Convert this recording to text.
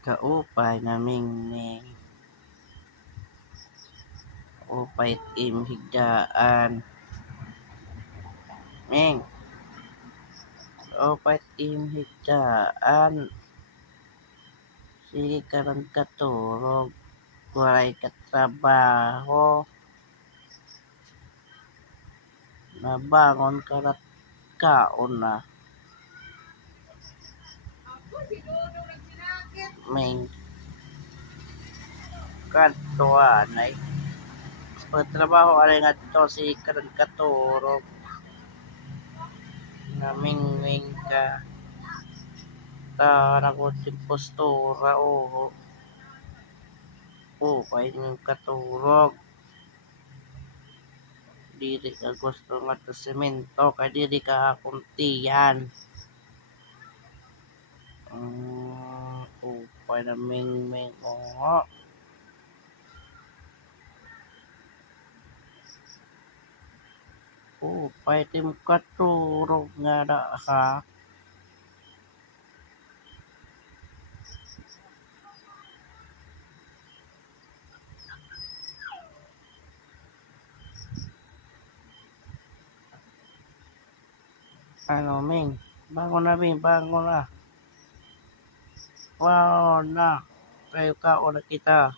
Kaupay na mingming, upay tim higdaan. Ming, upay tim higdaan. Sige karon katulog, walay katrabaho. Nabangon karat kaon na. Ming, kadto anay. Pagtrabaho alay nga to, sige karon katulog. Namingwing ka. Naragotin postura, oo. Upay ng katulog. Dili ka gusto nga to semento, kay dili ka akong tiyan. Upay na mingming, oo. Upay tim katulog nga na ha. Ano, Ming? Bangon na, Ming. Bangon na. Wow na. Kayo ka na kita.